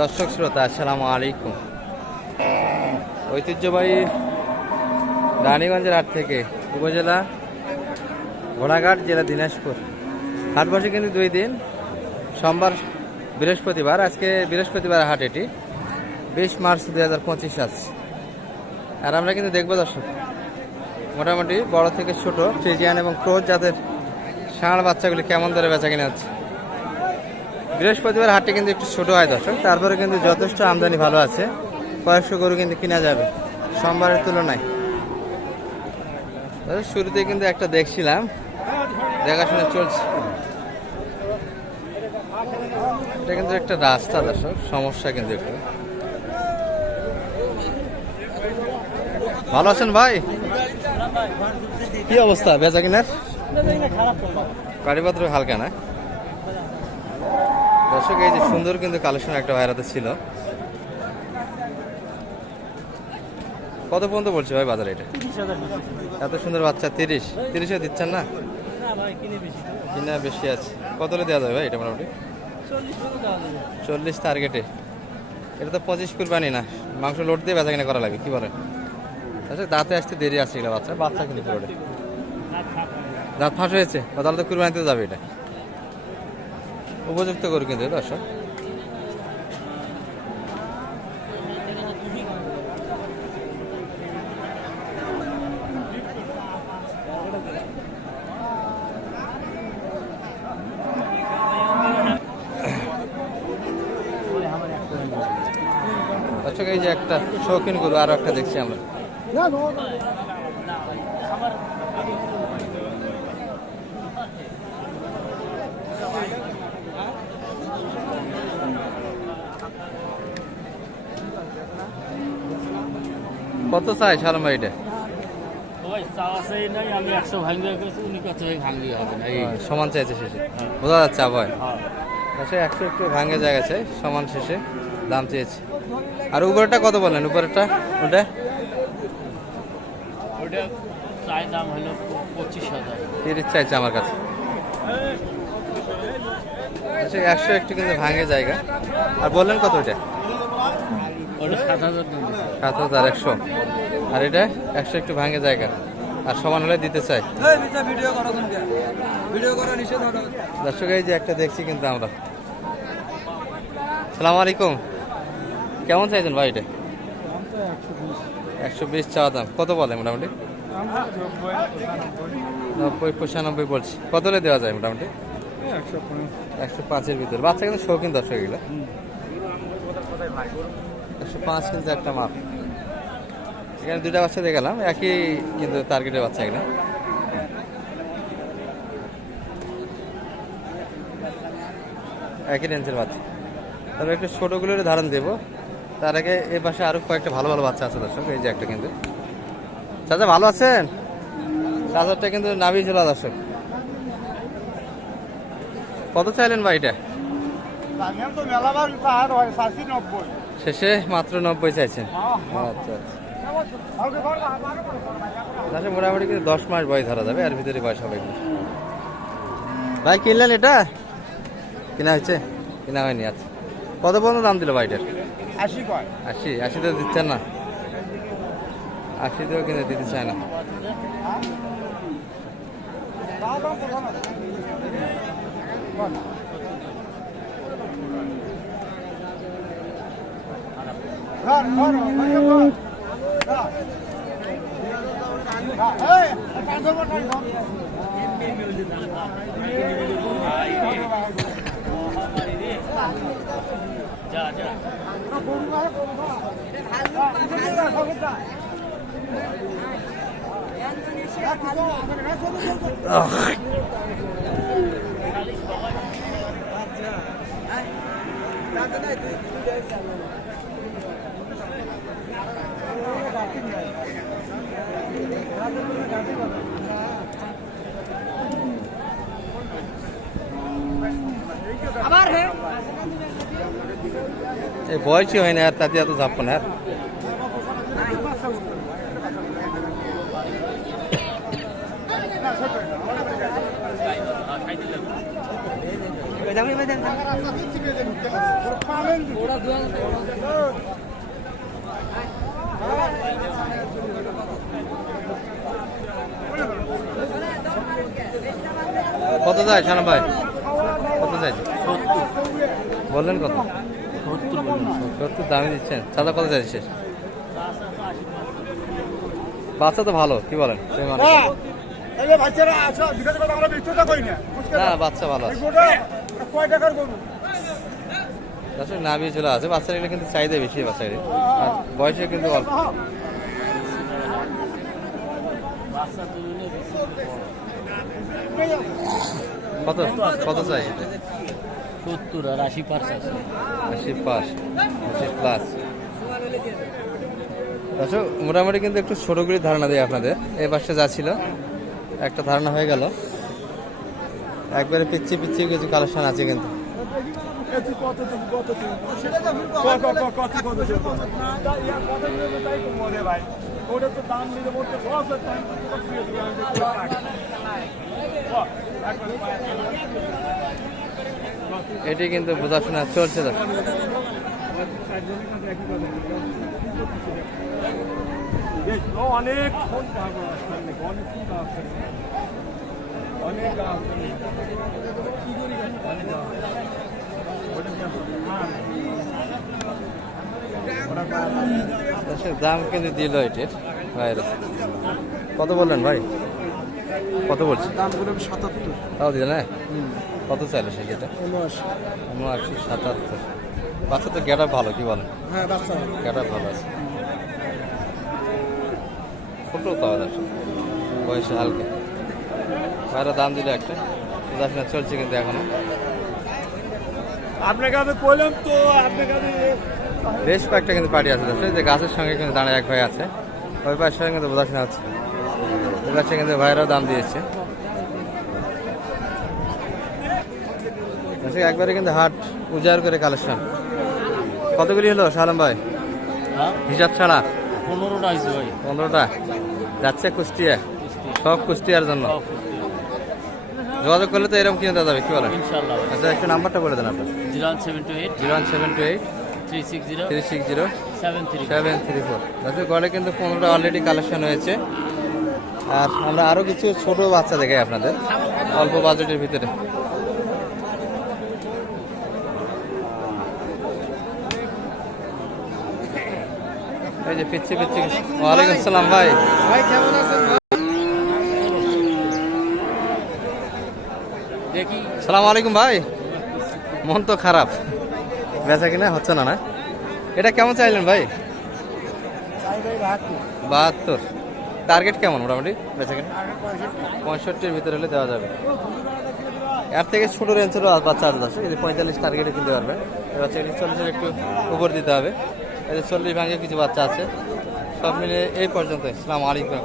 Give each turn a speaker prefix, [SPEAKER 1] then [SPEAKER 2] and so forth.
[SPEAKER 1] দর্শক শ্রোতা, আসসালামু আলাইকুম। ঐতিহ্যবাহী রানীগঞ্জের হাট থেকে উপজেলা ঘোড়াঘাট জেলা দিনাজপুর। হাট বসে কিন্তু দুই দিন, সোমবার বৃহস্পতিবার, আজকে বৃহস্পতিবার হাট এটি, বিশ মার্চ দুই হাজার পঁচিশ আজ। আর আমরা কিন্তু দেখব দর্শক, মোটামুটি বড় থেকে ছোট ফ্রিজিয়ান এবং ক্রোজ যাদের ষাঁড় বাচ্চাগুলি কেমন দরে বেচা কিনে হচ্ছে। বৃহস্পতিবার হাটটি কিন্তু একটু ছোট হয় দর্শক, তারপরে কিন্তু যথেষ্ট আমদানি ভালো আছে। কয়েকশো গরু কিন্তু কিনা যাবে, সোমবারের তুলনায়। শুরুতে কিন্তু একটা দেখছিলাম, দেখাশোনা চলছে। এটা কিন্তু একটা রাস্তা দর্শক, সমস্যা কিন্তু একটু। ভালো আছেন ভাই? কি অবস্থা, বেচা কিনার? গাড়িপত্র হালকা না? দর্শক, এই যে সুন্দর কিন্তু কালেকশন একটা ভাইরাতে ছিল। কত পর্যন্ত বলছে ভাই বাজারে এটা? এত সুন্দর বাচ্চা, তিরিশ। তিরিশে দিচ্ছেন না? কিনা বেশি আছে। কত হলে দেওয়া যাবে ভাই এটা মোটামুটি? চল্লিশ টার্গেটে এটা তো পঁচিশ কুরবানি না। মাংস লোড দিয়ে বেচা কিনা করা লাগে, কি বলেন? আচ্ছা দাঁতে আসতে দেরি এগুলো বাচ্চা। বাচ্চা কিন্তু দাঁত ফাঁস হয়েছে তাহলে তো কুরবানিতে যাবে এটা। উপযুক্ত করে কিন্তু দর্শক। দর্শক এই যে একটা শৌখিন গরু আরও একটা দেখছি আমরা। কত চাই সালাম এটা
[SPEAKER 2] একশো
[SPEAKER 1] সমান চাইছে শেষে। বোঝা যাচ্ছে আবার।
[SPEAKER 2] হ্যাঁ।
[SPEAKER 1] আচ্ছা একটু একটু ভাঙে জায়গা চাই সমান শেষে দাম চেয়েছে। আর উপরেরটা কত বললেন উপরেরটা? ওটা? তিরিশ চাইছে আমার কাছে। আচ্ছা একশো একটু কিন্তু ভাঙে জায়গা। আর বললেন কত ওটা
[SPEAKER 2] সাত হাজার
[SPEAKER 1] একশো। আর এটা একশো একটু ভাঙে জায়গা। আর সমান হলে দিতে চাই। দর্শক এই যে একটা দেখছি কিন্তু আমরা। সালাম আলাইকুম। কেমন চাইছেন ভাই এটা? একশো বিশ চাওয়া দাম। কত বলে মোটামুটি? নব্বই পঁচানব্বই বলছি। কত হলে দেওয়া যায় মোটামুটি? একশো পাঁচের ভিতরে। বাচ্চা কিন্তু শৌখিন দর্শক এগুলো। একশো পাঁচ কিন্তু একটা মাপ। এখানে দুটা বাচ্চা দিয়ে গেলাম একই কিন্তু টার্গেটের বাচ্চা এখানে। একই রেঞ্জের বাচ্চা। তবে একটু ছোটোগুলোর ধারণ দেবো। তার আগে এ পাশে আরও কয়েকটা ভালো ভালো বাচ্চা আছে দর্শক, এই যে একটা কিন্তু। চাচা, ভালো আছেন? চাচারটা কিন্তু নাভি ছিল দর্শক। কত চাইলেন ভাই এটা? শেষে মাত্র নব্বই চাইছেন। আচ্ছা আচ্ছা। মোটামুটি কিন্তু দশ মাস বয়স ধরা যাবে আর ভিতরে বয়স হবে ভাই কিনলেন এটা? কিনা হয়েছে? কিনা হয়নি আচ্ছা। কত পর্যন্ত দাম দিল ভাইটার?
[SPEAKER 3] আশি
[SPEAKER 1] আশি আশি তো দিচ্ছেন না। আশি তো কিনে দিতে চায় না।
[SPEAKER 3] ধর ধর এই টাইম ধর টাইম ধর
[SPEAKER 2] যা
[SPEAKER 1] এই বয়সই হয় না, আর তাতে এত যাব না। কত যায় সালাম ভাই? কত যায়? বললেন কত?
[SPEAKER 2] সত্তর
[SPEAKER 1] সত্তর দামে দিচ্ছেন। সাদা কত শেষ? বাচ্চা তো ভালো কি বলেন? সেই মানে।
[SPEAKER 3] বাচ্চারা না।
[SPEAKER 1] বাচ্চা ভালো আছে। নাভি চলে আছে বাচ্চারা এগুলো কিন্তু চাহিদা বেশি বাচ্চাদের আর বয়সে কিন্তু অল্প। কত? কত চাই?
[SPEAKER 2] সত্তর আর আশি পার্স আছে।
[SPEAKER 1] আশি পাস আশি প্লাস দর্শক মোটামুটি কিন্তু একটু ছোট করে ধারণা দেয় আপনাদের। এই পাশে যা ছিল একটা ধারণা হয়ে গেল। একবারে পিচ্ছি পিচ্ছি কিছু কালেকশন আছে কিন্তু।
[SPEAKER 3] কত কত কত কত কত তাই মনে ভাই
[SPEAKER 1] এটি কিন্তু বোঝাশোনা চলছে
[SPEAKER 3] অনেক
[SPEAKER 1] দর্শক দাম কিন্তু দিল এটির ভাইয়ের কত বললেন ভাই? কত বলছি?
[SPEAKER 3] দাম করলাম সাতাত্তর।
[SPEAKER 1] তাও দিলেন না? কত চাইলো সেটা
[SPEAKER 3] উনআশি।
[SPEAKER 1] উনআশি সাতাত্তর। বাচ্চা তো গেট ভালো কি বলেন?
[SPEAKER 3] হ্যাঁ বাচ্চা
[SPEAKER 1] গেট ভালো আছে। ছোট আবার আসলে। বয়সে হালকা। বাইরে দাম দিলে একটা। পড়াশোনা চলছে কিন্তু এখনও।
[SPEAKER 3] আপনার কাছে কইলাম তো আপনার কাছে
[SPEAKER 1] বেশ কয়েকটা কিন্তু পার্টি আছে যে গাছের সঙ্গে কিন্তু দাঁড়ায় এক ভাই আছে। ওই পাশের সঙ্গে কিন্তু বোঝাশোনা আছে ওই পাশে কিন্তু ভাইরাও দাম দিয়েছে। দর্শক একবারে কিন্তু হাট উজাড় করে কালেকশন। কতগুলি হলো সালাম ভাই?
[SPEAKER 2] হ্যাঁ।
[SPEAKER 1] হিসাব ছাড়া?
[SPEAKER 2] পনেরোটা আছে ভাই।
[SPEAKER 1] পনেরোটা। যাচ্ছে কুষ্টিয়া? সব কুষ্টিয়ার জন্য? যোগাযোগ করলে তো এরকম কিনে দেওয়া যাবে কি বলেন? আচ্ছা একটু নাম্বারটা বলে দেন আপনার।
[SPEAKER 2] Zero one seven two eight.
[SPEAKER 1] Zero one seven two eight.
[SPEAKER 2] Three six zero.
[SPEAKER 1] Three six zero.
[SPEAKER 2] Seven three
[SPEAKER 1] seven three four. যাতে গড়ে কিন্তু পনেরোটা অলরেডি কালেকশন হয়েছে। আর আমরা আরও কিছু ছোট বাচ্চা দেখাই আপনাদের অল্প বাজেটের ভিতরে। এই যে পিচ্ছি পিচ্ছি। ওয়ালাইকুম আসসালাম ভাই।
[SPEAKER 3] ভাই কেমন আছেন
[SPEAKER 2] দেখি।
[SPEAKER 1] সালাম আলাইকুম ভাই। মন তো খারাপ। বেচা কিনা হচ্ছে না না? এটা কেমন চাইলেন ভাই?
[SPEAKER 3] বাহাত্তর।
[SPEAKER 1] টার্গেট কেমন মোটামুটি বেচা কিনা? পঁয়ষট্টির ভিতরে হলে দেওয়া যাবে। এর থেকে ছোট রেঞ্জেরও বাচ্চা আছে পঁয়তাল্লিশ টার্গেটে কিনতে পারবে এই বাচ্চাগুলি চল্লিশের একটু উপর দিতে হবে। চল্লিশ ভাঙে কিছু বাচ্চা আছে। সব মিলিয়ে এই পর্যন্ত। ইসলাম আলাইকুম